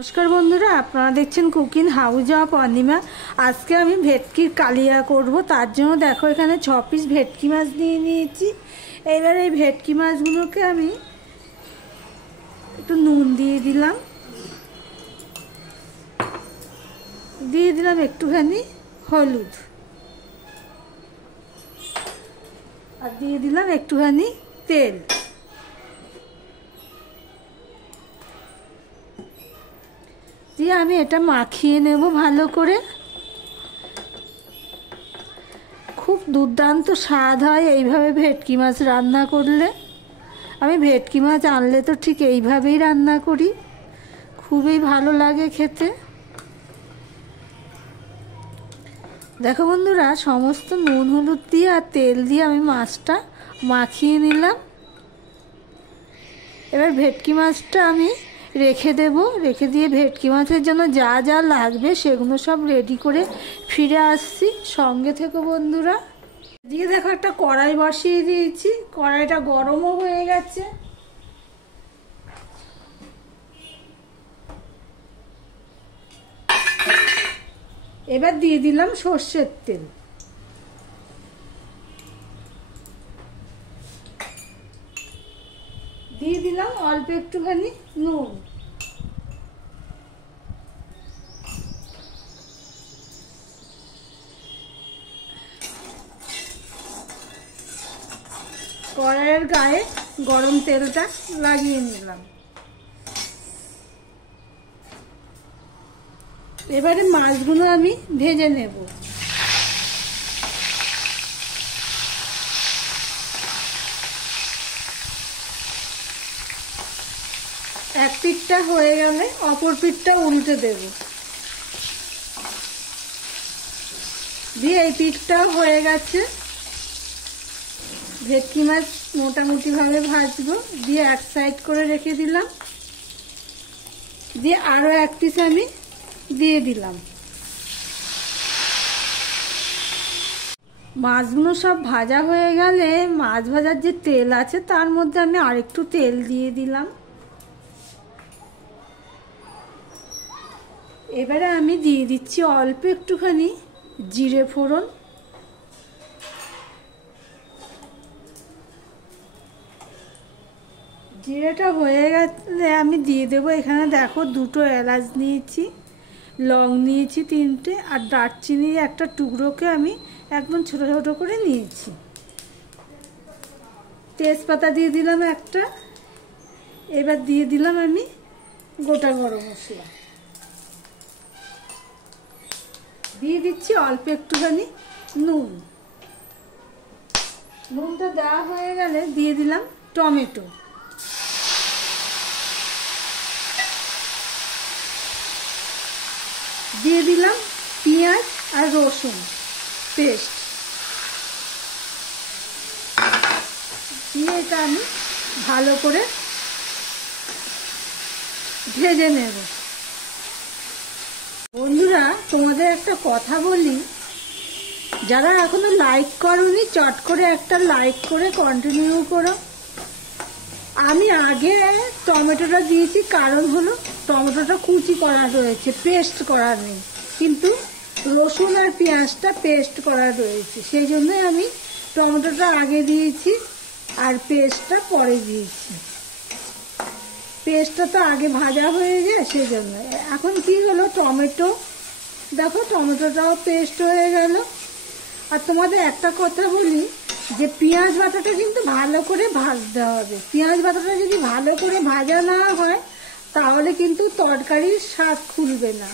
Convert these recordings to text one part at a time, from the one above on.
नमस्कार बंधुरा आपनारा देखছেন कुकिंग हाउस ऑफ अनिमा। आज के आमी भेटकिर कालिया करब। तार जोन्नो देखो एखाने 6 पिस भेटकी माछ निये नियेछि। एबार এই भेटकी माछगुलोके आमी एकटु नुन दिए दिलाम एकटुखानी हलुद और दिए दिलाम एकटुखानी तेल। দিয়ে আমি এটা মাখিয়ে নেব ভালো করে। খুব দুর্দান্ত স্বাদ হয় এইভাবে ভেটকি মাছ রান্না করলে। আমি ভেটকি মাছ আনলে তো ঠিক এইভাবেই রান্না করি, খুবই ভালো লাগে খেতে। দেখো বন্ধুরা, সমস্ত নুন হলুদ দিয়ে আর তেল দিয়ে আমি মাছটা মাখিয়ে নিলাম। এবার ভেটকি মাছটা আমি রেখে দেব। রেখে দিয়ে ভেটকি মাছের জন্য যা যা লাগবে সেগুলো সব রেডি করে ফিরে আসছি, সঙ্গে থেকো বন্ধুরা। এদিকে দেখো একটা কড়াই বসিয়ে দিয়েছি, কড়াইটা গরমও হয়ে গেছে। এবার দিয়ে দিলাম সর্ষের তেল। দিয়ে দিলাম অল্প একটুখানি নুন। কড়াইয়ের গায়ে গরম তেলটা লাগিয়ে নিলাম। এবারে মাছগুলো আমি ভেজে নেব। এক পিঠটা হয়ে গেলে অপর পিঠটা উল্টে দেব। দিয়ে এই পিঠটাও হয়ে গেছে। ভেটকি মাছ মোটামুটি ভাবে ভাজবো। দিয়ে এক সাইড করে রেখে দিলাম। দিয়ে আরো এক পিস আমি দিয়ে দিলাম। মাছগুলো সব ভাজা হয়ে গেলে মাছ ভাজার যে তেল আছে তার মধ্যে আমি আরেকটু তেল দিয়ে দিলাম। এবারে আমি দিয়ে দিচ্ছি অল্প একটুখানি জিরে ফোড়ন। জিরেটা হয়ে গেলে আমি দিয়ে দেবো, এখানে দেখো 2টো এলাচ নিয়েছি, লং নিয়েছি 3টে, আর দারচিনির একটা টুকরোকে আমি একদম ছোট ছোট করে নিয়েছি। তেজপাতা দিয়ে দিলাম একটা। এবার দিয়ে দিলাম আমি গোটা গরম মশলা। দিয়ে দিচ্ছি অল্প একটুখানি নুন। নুনটা দেওয়া হয়ে গেলে দিয়ে দিলাম টমেটো। দিয়ে দিলাম পেঁয়াজ আর রসুন পেস্ট। দিয়ে এটা আমি ভালো করে ভেজে নেব। বন্ধুরা, তোমাদের একটা কথা বলি, যারা এখনো লাইক করোনি চট করে একটা লাইক করে কন্টিনিউ করো। আমি আগে টমেটোটা দিয়েছি, কারণ হলো টমেটোটা কুচি করা রয়েছে, পেস্ট করা নেই, কিন্তু রসুন আর পেঁয়াজটা পেস্ট করা রয়েছে, সেই জন্যই আমি টমেটোটা আগে দিয়েছি আর পেস্টটা পরে দিয়েছি। পেস্টটা তো আগে ভাজা হয়ে যায়, সেই জন্য। এখন কি হলো, টমেটো দেখো টমেটোটাও পেস্ট হয়ে গেল। আর তোমাদের একটা কথা বলি যে পেঁয়াজ বাটাটা কিন্তু ভালো করে ভাজতে হবে। পেঁয়াজ বাটাটা যদি ভালো করে ভাজা না হয় তাহলে কিন্তু তরকারির স্বাদ খুলবে না।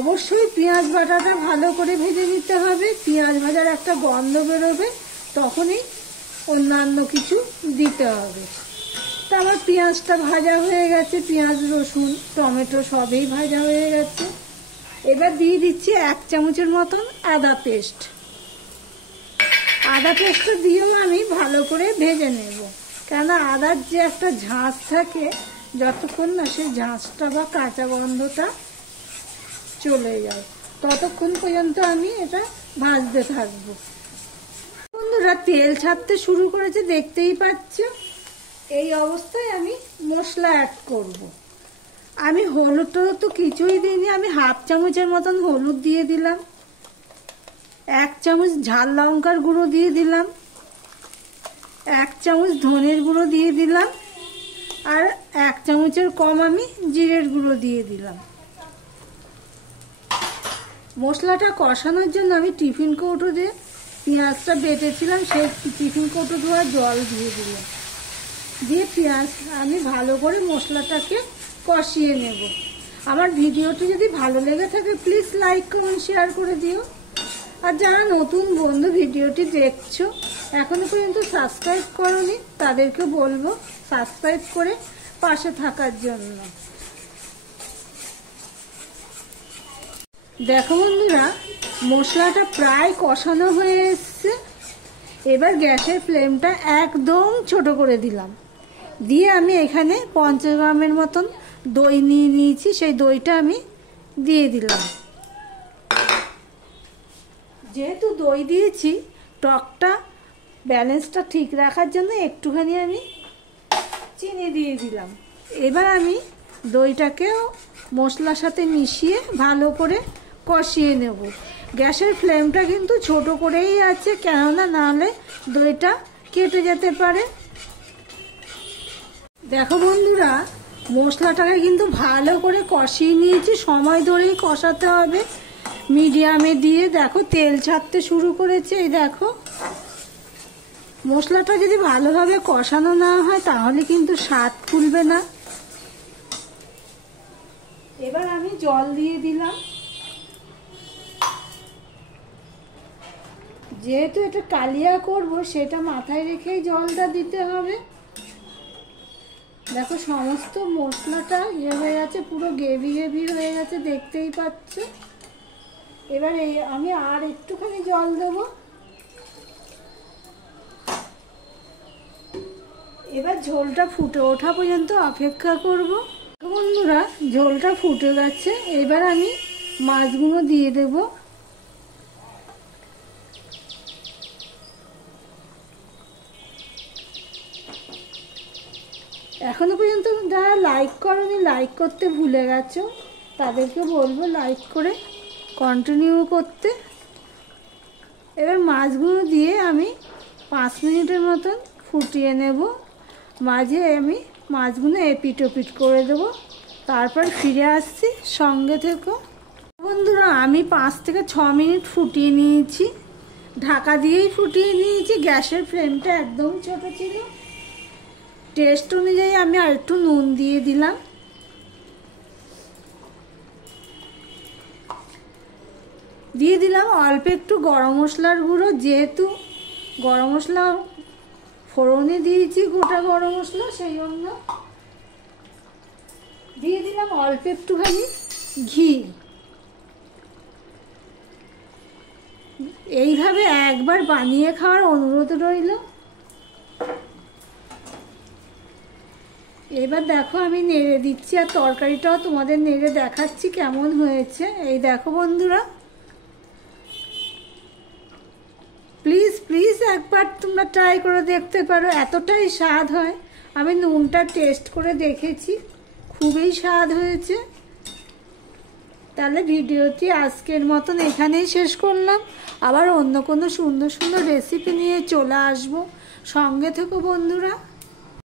অবশ্যই পেঁয়াজ বাটাটা ভালো করে ভেজে নিতে হবে। পেঁয়াজ ভাজার একটা গন্ধ বেরোবে, তখনই অন্যান্য কিছু দিতে হবে। তা আমার পেঁয়াজটা ভাজা হয়ে গেছে, পেঁয়াজ রসুন টমেটো সবই ভাজা হয়ে গেছে। এবার দিয়ে দিচ্ছি 1 চামচের মতন আদা পেস্ট। আদা পেস্টটা দিয়েও আমি ভালো করে ভেজে নেব, কেননা আদার যে একটা ঝাঁঝ থাকে, যতক্ষণ না সেই ঝাঁঝটা বা কাঁচা গন্ধটা চলে যায় ততক্ষণ পর্যন্ত আমি এটা ভাজতে থাকবো। বন্ধুরা, তেল ছাড়তে শুরু করেছে, দেখতেই পাচ্ছ। এই অবস্থায় আমি মশলা অ্যাড করব। আমি হলুদ টলুদ তো কিছুই দিইনি, আমি হাফ চামচের মতন হলুদ দিয়ে দিলাম, 1 চামচ ঝাল লঙ্কার গুঁড়ো দিয়ে দিলাম, 1 চামচ ধনের গুঁড়ো দিয়ে দিলাম, আর 1 চামচের কম আমি জিরের গুঁড়ো দিয়ে দিলাম। মশলাটা কষানোর জন্য আমি টিফিন কৌটো দিয়ে পেঁয়াজটা বেটেছিলাম, সেই টিফিন কৌটো ধোয়া জল দিয়ে দিলাম, দিয়ে পেঁয়াজ আমি ভালো করে মশলাটাকে কষিয়ে নেব। আমার ভিডিওটি যদি ভালো লেগে থাকে প্লিজ লাইক কমেন্ট শেয়ার করে দিও। আর যারা নতুন বন্ধু ভিডিওটি দেখছো এখনো পর্যন্ত সাবস্ক্রাইব করোনি তাদেরকে বলবো সাবস্ক্রাইব করে পাশে থাকার জন্য। দেখো বন্ধুরা, মশলাটা প্রায় কষানো হয়ে এসছে। এবার গ্যাসের ফ্লেমটা একদম ছোট করে দিলাম, দিয়ে আমি এখানে 50 গ্রামের মতন দই নিয়ে নিয়েছি, সেই দইটা আমি দিয়ে দিলাম। যেহেতু দই দিয়েছি টকটা ব্যালেন্সটা ঠিক রাখার জন্য একটুখানি আমি চিনি দিয়ে দিলাম। এবার আমি দইটাকেও মশলার সাথে মিশিয়ে ভালো করে কষিয়ে নেব। গ্যাসের ফ্লেমটা কিন্তু ছোট করেই আছে, কেননা নাহলে দইটা কেটে যেতে পারে। দেখো বন্ধুরা, মশলাটাকে কিন্তু ভালো করে কষিয়ে নিয়েছি, সময় ধরেই কষাতে হবে মিডিয়ামে দিয়ে। দেখো তেল ছাড়তে শুরু করেছে, এই দেখো। মশলাটা যদি ভালোভাবে কষানো না হয় তাহলে কিন্তু স্বাদ ফুলবে না। এবার আমি জল দিয়ে দিলাম, যেহেতু এটা কালিয়া করব সেটা মাথায় রেখেই জলটা দিতে হবে। দেখো সমস্ত মশলাটা হয়ে গেছে, পুরো গ্রেভি গ্রেভি হয়ে গেছে, দেখতেই পাচ্ছ। এবার আমি আর একটুখানি জল দেব। এবার ঝোলটা ফুটে ওঠা পর্যন্ত অপেক্ষা করব। বন্ধুরা, ঝোলটা ফুটে গেছে, এবার আমি মাছগুলো দিয়ে দেব। এখনো পর্যন্ত যারা লাইক করোনি, লাইক করতে ভুলে গেছো, তাদেরকে বলবো লাইক করে কন্টিনিউ করতে। এবার মাছগুলো দিয়ে আমি 5 মিনিটের মতন ফুটিয়ে নেব। মাঝে আমি মাছগুলো এপিট ওপিট করে দেবো, তারপর ফিরে আসছি, সঙ্গে থেকো। বন্ধুরা, আমি 5 থেকে 6 মিনিট ফুটিয়ে নিয়েছি, ঢাকা দিয়েই ফুটিয়ে নিয়েছি। গ্যাসের ফ্লেমটা একদম ছোট ছিল। টেস্ট অনুযায়ী আমি আর একটু নুন দিয়ে দিলাম। দিয়ে দিলাম অল্প একটু গরম মশলার গুঁড়ো, যেহেতু গরম মশলা ফোড়নে দিয়েছি গোটা গরম মশলা, সেই জন্য দিয়ে দিলাম অল্প একটুখানি ঘি। এইভাবে একবার বানিয়ে খাওয়ার অনুরোধ রইল। এবার দেখো আমি নেড়ে দিচ্ছি, আর তরকারিটাও তোমাদের নেড়ে দেখাচ্ছি কেমন হয়েছে। এই দেখো বন্ধুরা, প্লিজ প্লিজ একবার তোমরা ট্রাই করে দেখতে পারো, এতটাই স্বাদ হয়। আমি নুনটা টেস্ট করে দেখেছি, খুবই স্বাদ হয়েছে। তাহলে ভিডিওটি আজকের মতন এখানেই শেষ করলাম। আবার অন্য কোনো সুন্দর সুন্দর রেসিপি নিয়ে চলে আসবো, সঙ্গে থেকো বন্ধুরা।